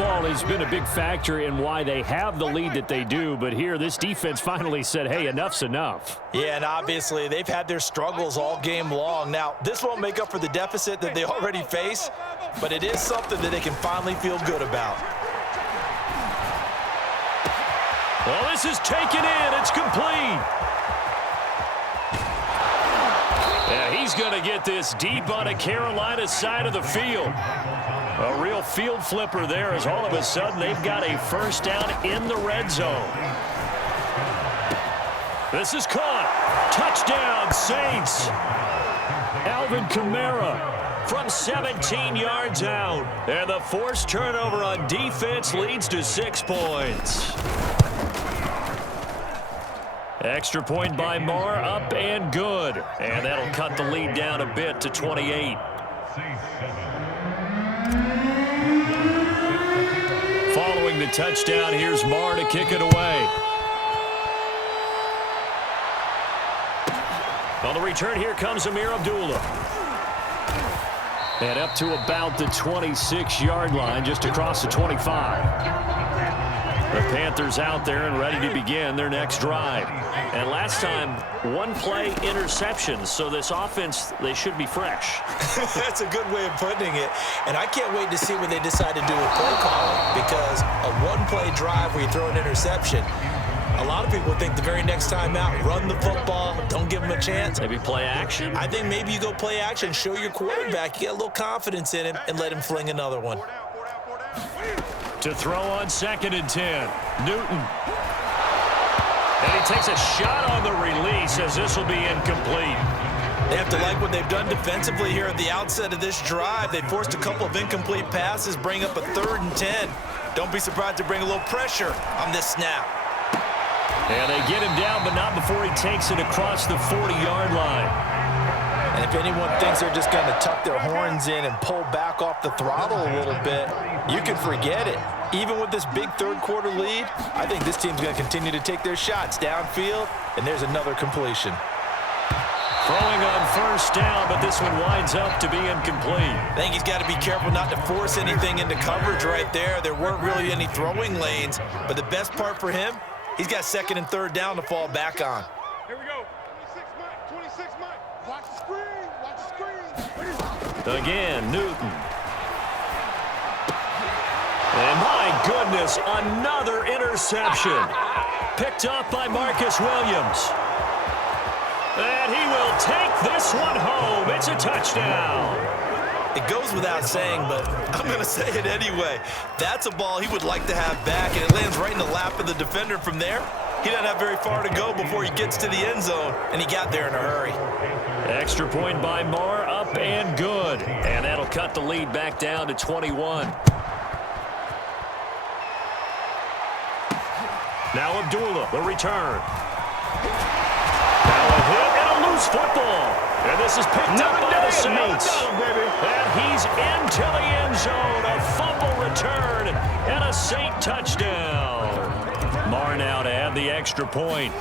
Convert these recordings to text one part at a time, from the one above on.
ball has been a big factor in why they have the lead that they do, but here this defense finally said, hey, enough's enough. Yeah, and obviously they've had their struggles all game long. Now, this won't make up for the deficit that they already face, but it is something that they can finally feel good about. Well, this is taken in. It's complete. Yeah, he's going to get this deep on a Carolina side of the field. A real field flipper there as all of a sudden they've got a first down in the red zone. This is caught. Touchdown, Saints. Alvin Kamara from 17 yards out. And the forced turnover on defense leads to 6 points. Extra point by Moore, up and good. And that'll cut the lead down a bit to 28. Following the touchdown, here's Moore to kick it away. On the return, here comes Amir Abdullah. And up to about the 26-yard line, just across the 25. The Panthers out there and ready to begin their next drive. And last time, one-play interceptions, so this offense, they should be fresh. That's a good way of putting it. And I can't wait to see what they decide to do with play calling, because a one-play drive where you throw an interception, a lot of people think the very next time out, run the football, don't give them a chance. Maybe play action? I think maybe you go play action, show your quarterback, you get a little confidence in him, and let him fling another one. To throw on 2nd and 10, Newton. And he takes a shot on the release as this will be incomplete. They have to like what they've done defensively here at the outset of this drive. They forced a couple of incomplete passes, bring up a 3rd and 10. Don't be surprised to bring a little pressure on this snap. And they get him down, but not before he takes it across the 40-yard line. And if anyone thinks they're just going to tuck their horns in and pull back off the throttle a little bit, you can forget it. Even with this big third-quarter lead, I think this team's going to continue to take their shots downfield, and there's another completion. Throwing on 1st down, but this one winds up to be incomplete. I think he's got to be careful not to force anything into coverage right there. There weren't really any throwing lanes, but the best part for him, he's got 2nd and 3rd down to fall back on. Here we go. 26 Mike. Watch the screen. Watch the screen. Again, Newton. And my goodness, another interception. Picked up by Marcus Williams. And he will take this one home. It's a touchdown. It goes without saying, but I'm going to say it anyway. That's a ball he would like to have back, and it lands right in the lap of the defender from there. He doesn't have very far to go before he gets to the end zone, and he got there in a hurry. Extra point by Moore, up and good. And that'll cut the lead back down to 21. Now Abdullah, the return. Now a hit and a loose football. And this is picked up by the Saints. And he's into the end zone. A fumble return and a Saint touchdown. Moore now to add the extra point.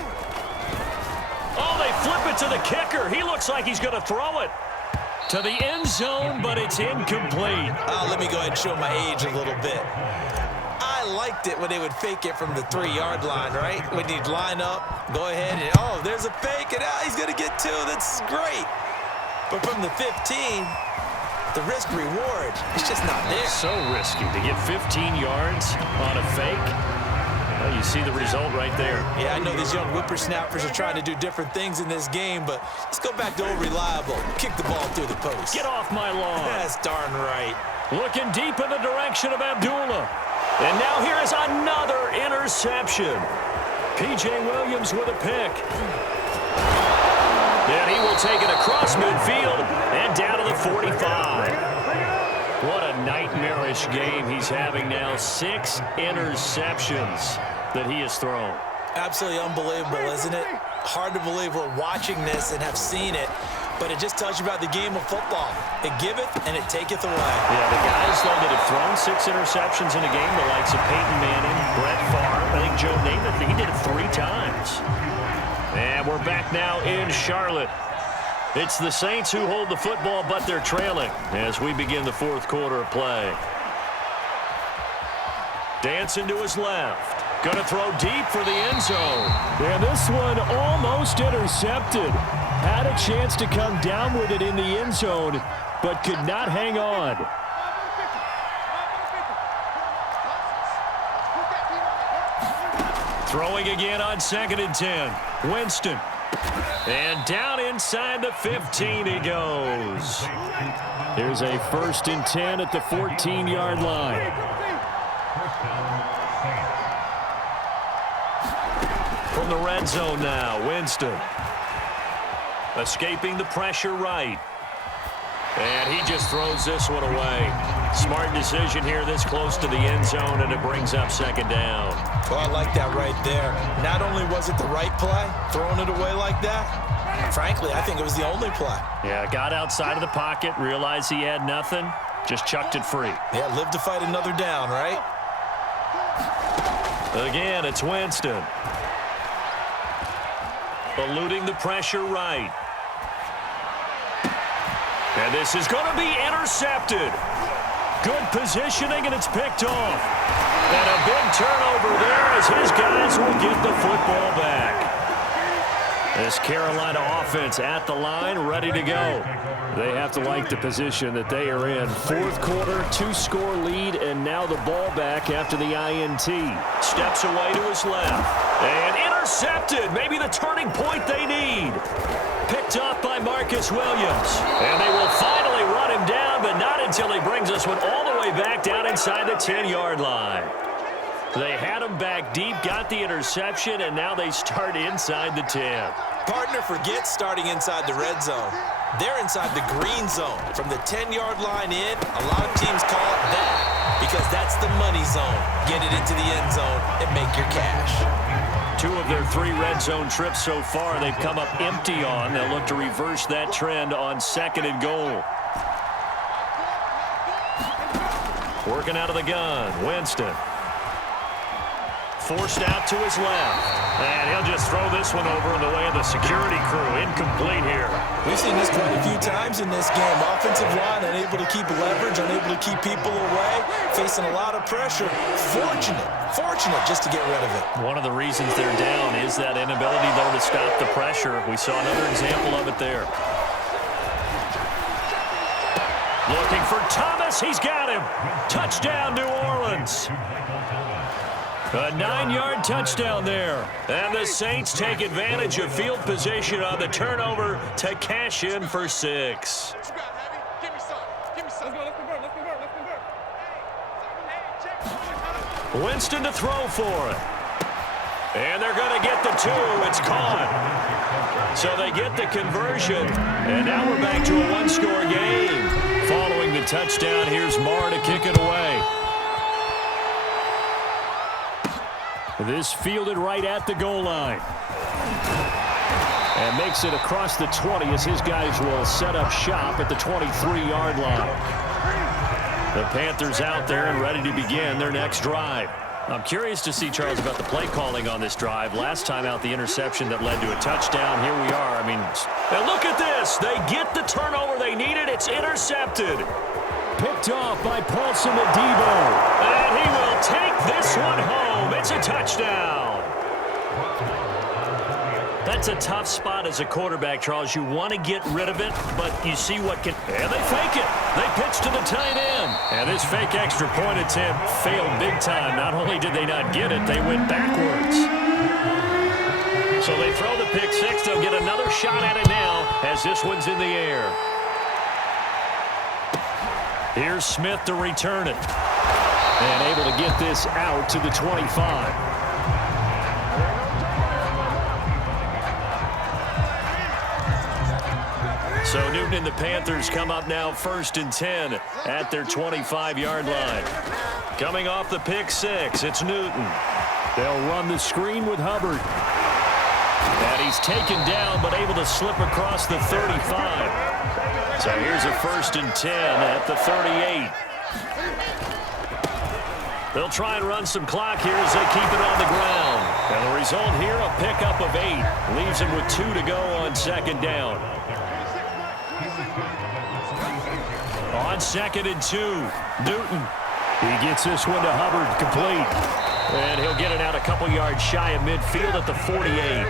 Oh, they flip it to the kicker. He looks like he's going to throw it to the end zone, but it's incomplete. Let me go ahead and show my age a little bit. I liked it when they would fake it from the 3-yard line, right? When you'd line up, go ahead and, oh, there's a fake, and he's going to get 2. That's great. But from the 15, the risk-reward, it's just not there. So risky to get 15 yards on a fake. Well, you see the result right there. Yeah, I know these young whippersnappers are trying to do different things in this game, but let's go back to old reliable. Kick the ball through the post. Get off my lawn. That's darn right. Looking deep in the direction of Abdullah. And now here is another interception. P.J. Williams with a pick. And he will take it across midfield and down to the 45. What a nightmarish game he's having now. 6 interceptions that he has thrown. Absolutely unbelievable, isn't it? Hard to believe we're watching this and have seen it, but it just tells you about the game of football. It giveth and it taketh away. Yeah, the guys, though, that have thrown 6 interceptions in a game, the likes of Peyton Manning, Brett Favre, I think Joe Namath, he did it 3 times. And we're back now in Charlotte. It's the Saints who hold the football, but they're trailing as we begin the 4th quarter of play. Dancing to his left. Going to throw deep for the end zone. And this one almost intercepted. Had a chance to come down with it in the end zone, but could not hang on. Throwing again on 2nd and 10. Winston. And down inside the 15 he goes. Here's a 1st and 10 at the 14-yard line. From the red zone now, Winston. Escaping the pressure right. And he just throws this one away. Smart decision here this close to the end zone, and it brings up 2nd down. Well, I like that right there. Not only was it the right play, throwing it away like that, frankly, I think it was the only play. Yeah, got outside of the pocket, realized he had nothing, just chucked it free. Yeah, live to fight another down, right? Again, it's Winston. Eluding the pressure right. And this is going to be intercepted. Good positioning, and it's picked off. And a big turnover there as his guys will get the football back. This Carolina offense at the line, ready to go. They have to like the position that they are in. 4th quarter, 2-score lead, and now the ball back after the INT. Steps away to his left. And intercepted. Maybe the turning point they need. Picked up by Marcus Williams. And they will finally run him down, but not until he brings us one all the way back down inside the 10-yard line. They had him back deep, got the interception, and now they start inside the 10. Partner forgets starting inside the red zone. They're inside the green zone. From the 10-yard line in, a lot of teams call it that because that's the money zone. Get it into the end zone and make your cash. 2 of their 3 red zone trips so far they've come up empty on. They'll look to reverse that trend on 2nd and goal. Working out of the gun, Winston. Forced out to his left. And he'll just throw this one over in the way of the security crew. Incomplete here. We've seen this quite a few times in this game. Offensive line unable to keep leverage, unable to keep people away, facing a lot of pressure. Fortunate just to get rid of it. One of the reasons they're down is that inability, though, to stop the pressure. We saw another example of it there. Looking for Thomas. He's got him. Touchdown, New Orleans. A 9-yard touchdown there. And the Saints take advantage of field position on the turnover to cash in for 6. Winston to throw for it. And they're going to get the 2. It's caught. So they get the conversion. And now we're back to a 1-score game. Following the touchdown, here's Marr to kick it away. This fielded right at the goal line. And makes it across the 20 as his guys will set up shop at the 23-yard line. The Panthers out there and ready to begin their next drive. I'm curious to see, Charles, about the play calling on this drive. Last time out, the interception that led to a touchdown. Here we are. I mean, and look at this. They get the turnover they needed. It's intercepted. Picked off by Paulson Adebo. And he will take this one home. It's a touchdown. That's a tough spot as a quarterback, Charles. You want to get rid of it, but you see what can... And they fake it. They pitch to the tight end. And this fake extra point attempt failed big time. Not only did they not get it, they went backwards. So they throw the pick 6. They'll get another shot at it now as this one's in the air. Here's Smith to return it. And able to get this out to the 25. So Newton and the Panthers come up now 1st and 10 at their 25-yard line. Coming off the pick 6, it's Newton. They'll run the screen with Hubbard. And he's taken down but able to slip across the 35. So here's a 1st and 10 at the 38. They'll try and run some clock here as they keep it on the ground. And the result here, a pickup of 8. Leaves him with 2 to go on 2nd down. On 2nd and 2, Newton. He gets this one to Hubbard, complete. And he'll get it out a couple yards shy of midfield at the 48.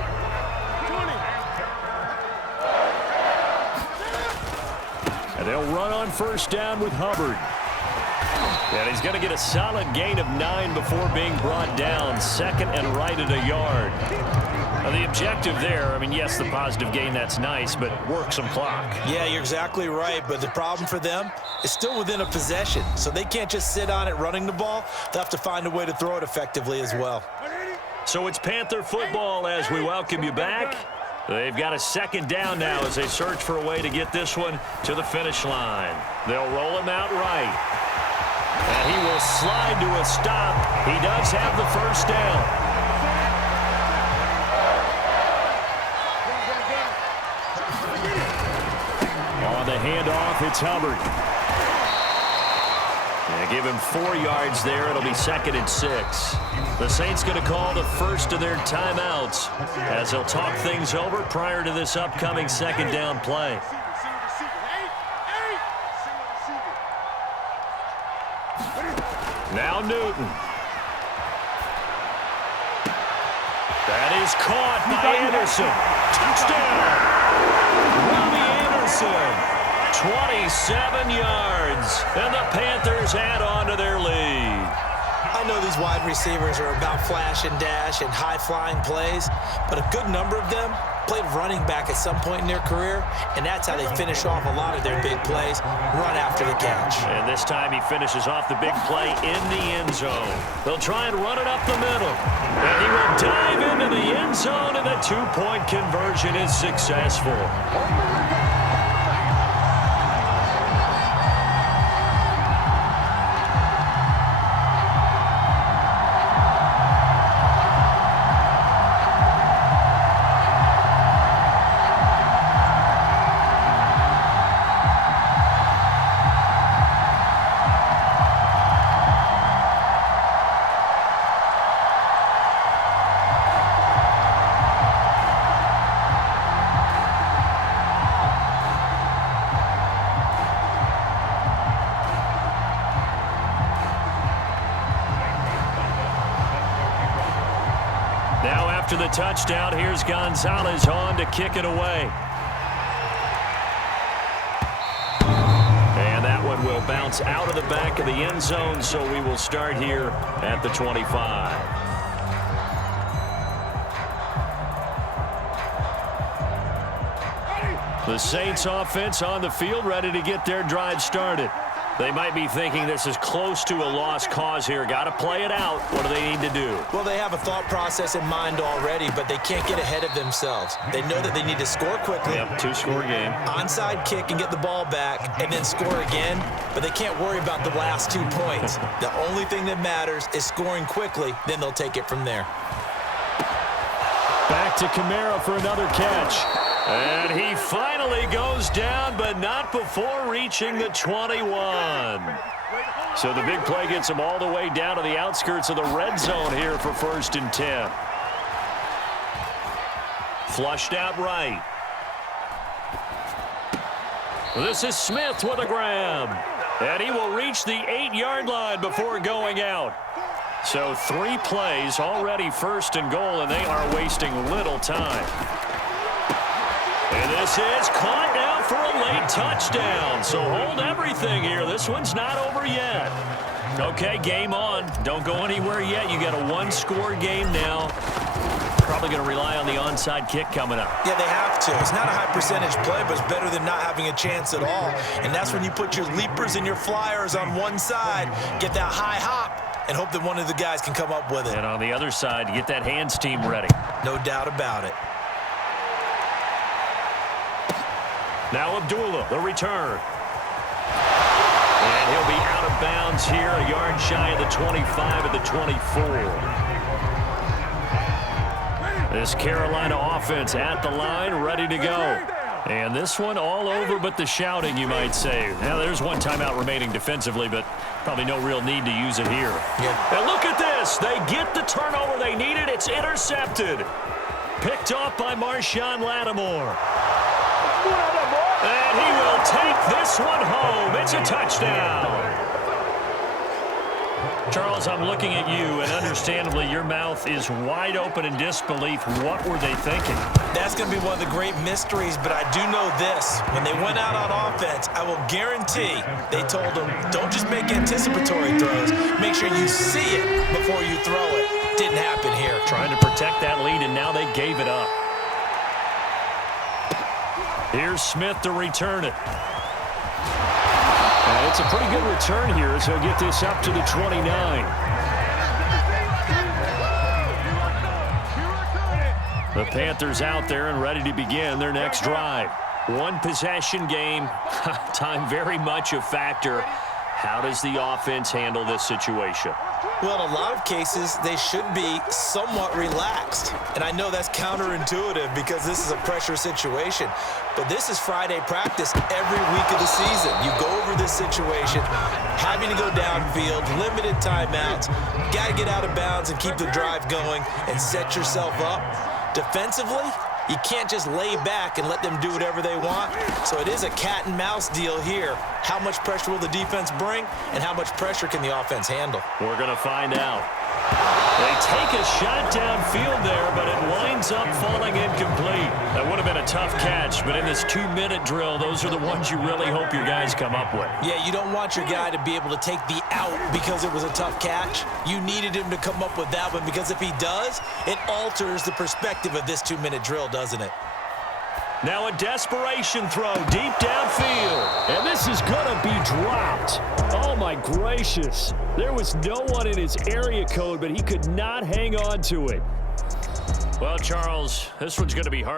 And they'll run on first down with Hubbard. And he's going to get a solid gain of 9 before being brought down. Second and right at a yard. Now the objective there, I mean, yes, the positive gain, that's nice, but work some clock. Yeah, you're exactly right, but the problem for them is still within a possession, so they can't just sit on it running the ball. They'll have to find a way to throw it effectively as well. So it's Panther football as we welcome you back. They've got a second down now as they search for a way to get this one to the finish line. They'll roll him out right. And he will slide to a stop. He does have the first down. On the handoff, it's Hubbard. And give him 4 yards there. It'll be 2nd and 6. The Saints going to call the first of their timeouts as they'll talk things over prior to this upcoming second down play. Now Newton. That is caught by Anderson. Touchdown! Robbie Anderson. 27 yards. And the Panthers add on to their lead. I know these wide receivers are about flash and dash and high-flying plays, but a good number of them played running back at some point in their career, and that's how they finish off a lot of their big plays, run after the catch. And this time he finishes off the big play in the end zone. They'll try and run it up the middle. And he will dive into the end zone, and the two-point conversion is successful. After the touchdown, here's Gonzalez on to kick it away. And that one will bounce out of the back of the end zone, so we will start here at the 25. The Saints offense on the field, ready to get their drive started. They might be thinking this is close to a lost cause here. Got to play it out. What do they need to do? Well, they have a thought process in mind already, but they can't get ahead of themselves. They know that they need to score quickly. Yep, 2-score game. Onside kick and get the ball back and then score again, but they can't worry about the last 2 points. The only thing that matters is scoring quickly, then they'll take it from there. Back to Kamara for another catch. And he finally goes down, but not before reaching the 21. So the big play gets him all the way down to the outskirts of the red zone here for 1st and 10. Flushed out right. This is Smith with a grab. And he will reach the 8-yard line before going out. So 3 plays, already 1st and goal, and they are wasting little time. And this is caught now for a late touchdown. So hold everything here. This one's not over yet. Okay, game on. Don't go anywhere yet. You got a 1-score game now. Probably going to rely on the onside kick coming up. Yeah, they have to. It's not a high percentage play, but it's better than not having a chance at all. And that's when you put your leapers and your flyers on one side, get that high hop, and hope that one of the guys can come up with it. And on the other side, get that hands team ready. No doubt about it. Now Abdullah, the return. And he'll be out of bounds here, a yard shy of the 25 at the 24. This Carolina offense at the line, ready to go. And this one all over but the shouting, you might say. Now, there's one timeout remaining defensively, but probably no real need to use it here. Yeah. And look at this. They get the turnover they needed. It's intercepted. Picked off by Marshawn Lattimore. And he will take this one home. It's a touchdown. Charles, I'm looking at you, and understandably, your mouth is wide open in disbelief. What were they thinking? That's going to be one of the great mysteries, but I do know this. When they went out on offense, I will guarantee they told them, don't just make anticipatory throws. Make sure you see it before you throw it. Didn't happen here. Trying to protect that lead, and now they gave it up. Here's Smith to return it. And it's a pretty good return here as he'll get this up to the 29. The Panthers out there and ready to begin their next drive. One possession game. Time very much a factor. How does the offense handle this situation? Well, in a lot of cases, they should be somewhat relaxed. And I know that's counterintuitive because this is a pressure situation. But this is Friday practice every week of the season. You go over this situation, having to go downfield, limited timeouts, got to get out of bounds and keep the drive going and set yourself up. Defensively, you can't just lay back and let them do whatever they want. So it is a cat and mouse deal here. How much pressure will the defense bring, and how much pressure can the offense handle? We're going to find out. They take a shot downfield there, but it winds up falling incomplete. That would have been a tough catch, but in this 2-minute drill, those are the ones you really hope your guys come up with. Yeah, you don't want your guy to be able to take the out because it was a tough catch. You needed him to come up with that one because if he does, it alters the perspective of this 2-minute drill, doesn't it? Now a desperation throw deep downfield. And this is going to be dropped. Oh, my gracious. There was no one in his area code, but he could not hang on to it. Well, Charles, this one's going to be hard.